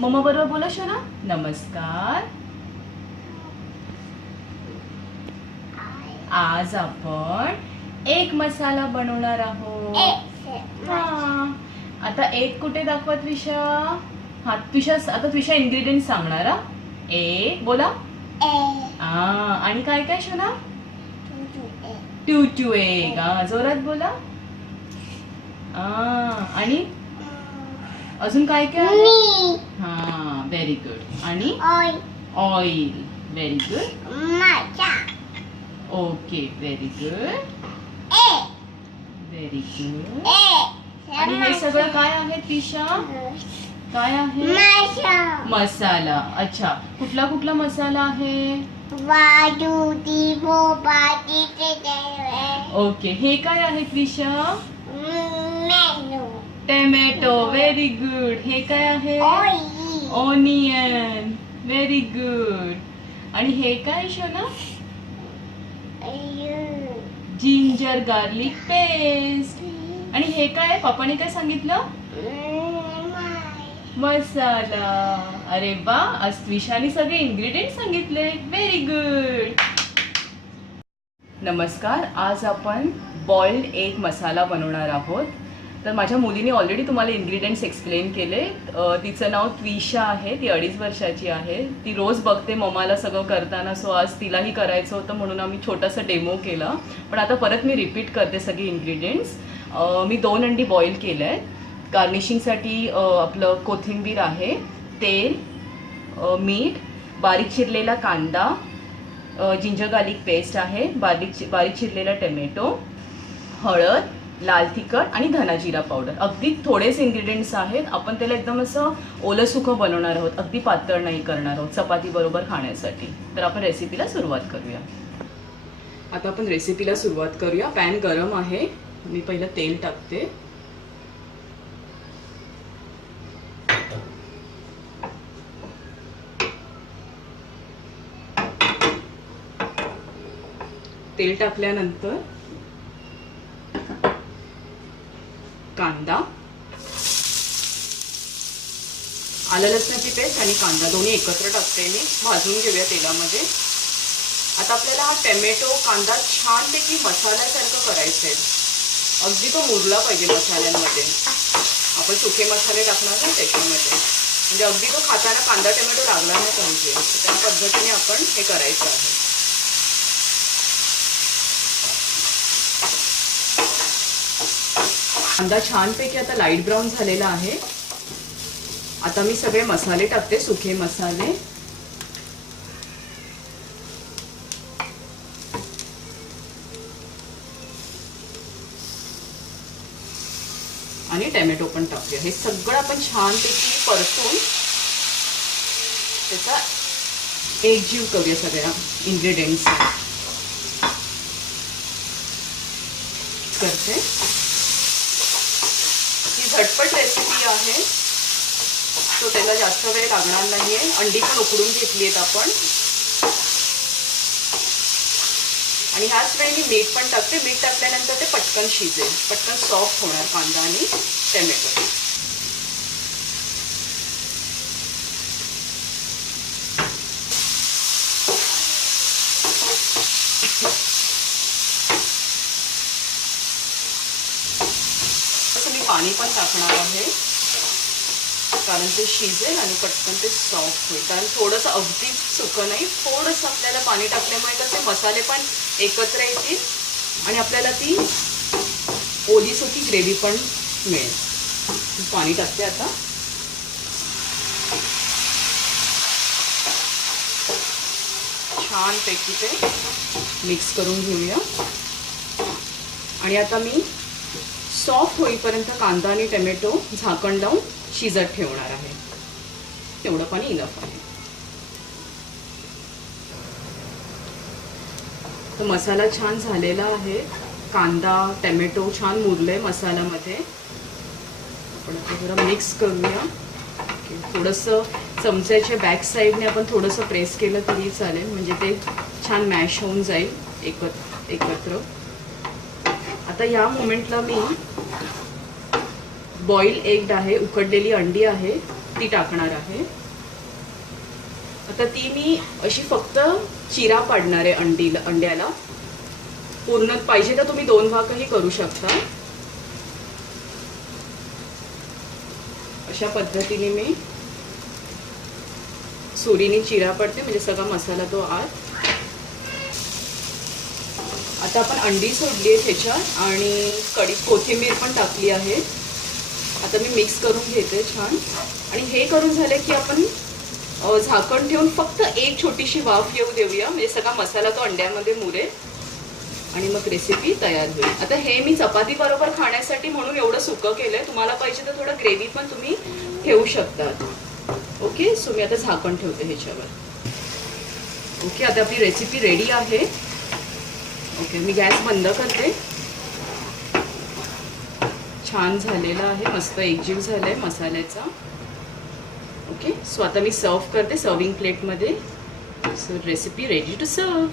Mamma बरोबर बोला शोना. नमस्कार. आज आपण एक मसाला बनवणार आहोत. आता एक कुठे दाखवा त्विषा. हा त्विषा, आता त्विषा इन्ग्रेडियंट सांगणार. एक बोला. आणि काय काय शोना. Two egg. जोरात बोला. आणि अजून काय काय आहे. हा व्हेरी गुड. आणि oil. Very good. Okay very good. Very good. आणि हे सगळं काय आहे त्विषा. काय आहे. मसाला. अच्छा, कुठला कुठला मसाला आहे. ओके, हे काय आहे त्विषा. टोमॅटो. Very good. हे काय आहे. ओनियन. Very good. आणि हे काय शोना. Ginger garlic paste. आणि हे काय पप्पाने काय सांगितलं. मसाला. अरे वा, आज त्विषाने सगळे इन्ग्रेडियंट सांगितले. Very good. नमस्कार. आज आपण बॉइल्ड एग मसाला बनवणार आहोत. तर माझ्या मुलीने ऑलरेडी तुम्हाला इन्ग्रेडियंट्स एक्सप्लेन केले. तिचं नाव त्विषा आहे. ती 2.5 वर्षाची आहे. ती रोज बघते मम्माला सगळं करताना. सो आज तिलाही करायचं होतं म्हणून आम्ही छोटासा डेमो केला. पण आता परत मी रिपीट करते सगळे इन्ग्रेडियंट्स. मी 2 अंडी बॉईल केले आहेत. गार्निशिंगसाठी आपलं कोथिंबीर आहे, तेल, मीठ, बारीक चिरलेला कांदा, जिंजर गार्लिक पेस्ट आहे, बारीक चिरलेला टोमॅटो, हळद, लाल तिखट आणि धना जिरा पावडर. अगदी थोडेच इन्ग्रेडियंट्स आहेत. आपण त्याला एकदम असं ओलं सुकं बनवणार आहोत. अगदी पातळ नाही करणार आहोत चपाती बरोबर खाण्यासाठी. तर आपण रेसिपीला सुरुवात करूया. आता आपण रेसिपीला सुरुवात करूया. पॅन गरम आहे. मी पहिलं तेल टाकते. तेल टाकल्यानंतर कांदा, आलं लसणाची पेस्ट आणि कांदा दोन्ही एकत्र टाकते मी. भाजून घेऊया तेलामध्ये. आता आपल्याला हा टोमॅटो कांदा छानपैकी मसाल्यासारखं करायचं आहे. अगदी तो मुरला पाहिजे मसाल्यांमध्ये. आपण सुके मसाले टाकणार ना त्याच्यामध्ये, म्हणजे अगदी तो खाताना कांदा टोमॅटो लागला नाही पाहिजे. त्या पद्धतीने आपण हे करायचं आहे. कांदा छानपैकी आता लाईट ब्राऊन झालेला आहे. आता मी सगळे मसाले टाकते, सुके मसाले. आणि टोमॅटो पण टाकूया. हे सगळं आपण छानपैकी परतून त्याचा एकजीव करूया सगळ्या इन्ग्रेडियंट्स करते. ही झटपट रेसिपी आहे, तो त्याला जास्त वेळ लागणार नाहीये. अंडी पण उकडून घेतली आहेत आपण. आणि ह्याच वेळी मी मीठ पण टाकते. मीठ टाकल्यानंतर ते पटकन शिजेल, पटकन सॉफ्ट होणार कांदा आणि टोमॅटो. तसं मी पाणी पण टाकणार आहे, कारण ते शिजेल आणि पटकन ते सॉफ्ट होईल. कारण थोडंसं अगदीच सुकं नाही, थोडंसं आपल्याला पाणी टाकल्यामुळे कसे मसाले पण एकत्र येतील आणि आपल्याला ती ओली सुकी ग्रेव्ही पण मिळेल. पाणी टाकते आता. छानपैकी ते मिक्स करून घेऊया. आणि आता मी सॉफ्ट होईपर्यंत कांदा आणि टोमॅटो झाकण लावून शिजत ठेवणार आहे. तेवढं पाणी इनफ आहे. तर मसाला छान झालेला आहे. कांदा टोमॅटो छान मुरले मसाल्यामध्ये. आपण आता जरा मिक्स करूया. थोडंसं चमच्याच्या बॅक साईडने आपण थोडंसं प्रेस केलं तरी चालेल, म्हणजे ते छान मॅश होऊन जाईल एकत्र. आता या मोमेंटला मी बॉईल एग आहे, उकडलेली अंडी आहे, ती टाकणार आहे. आता ती मी अशी फक्त चिरा पाडणार आहे अंड्याला. पूर्ण पाहिजे तर तुम्ही 2 भागही करू शकता. अशा पद्धतीने मी सुरीने चिरा पडते, म्हणजे सगळा मसाला तो आत. आता आपण अंडी सोडली आहे त्याच्यात आणि कोथिंबीर पण टाकली आहे. आता मी मिक्स करून घेते छान. आणि हे करून झाले की आपण झाकण ठेवून फक्त एक छोटीशी वाफ येऊ देऊया, म्हणजे सगळा मसाला तो अंड्यामध्ये मुरेल आणि मग रेसिपी तयार होईल. आता हे मी चपाती बरोबर खाण्यासाठी म्हणून एवढं सुकं केलंय. तुम्हाला पाहिजे तर थोडं ग्रेव्ही पण तुम्ही ठेवू शकता. ओके, सो मी आता झाकण ठेवते ह्याच्यावर. ओके, आता आपली रेसिपी रेडी आहे. ओके, मी गॅस बंद करते. छान झालेला आहे, मस्त एकजीव झालाय मसाल्याचा. ओके, सो आता मी सर्व करते सर्विंग प्लेटमध्ये. So recipe ready to serve.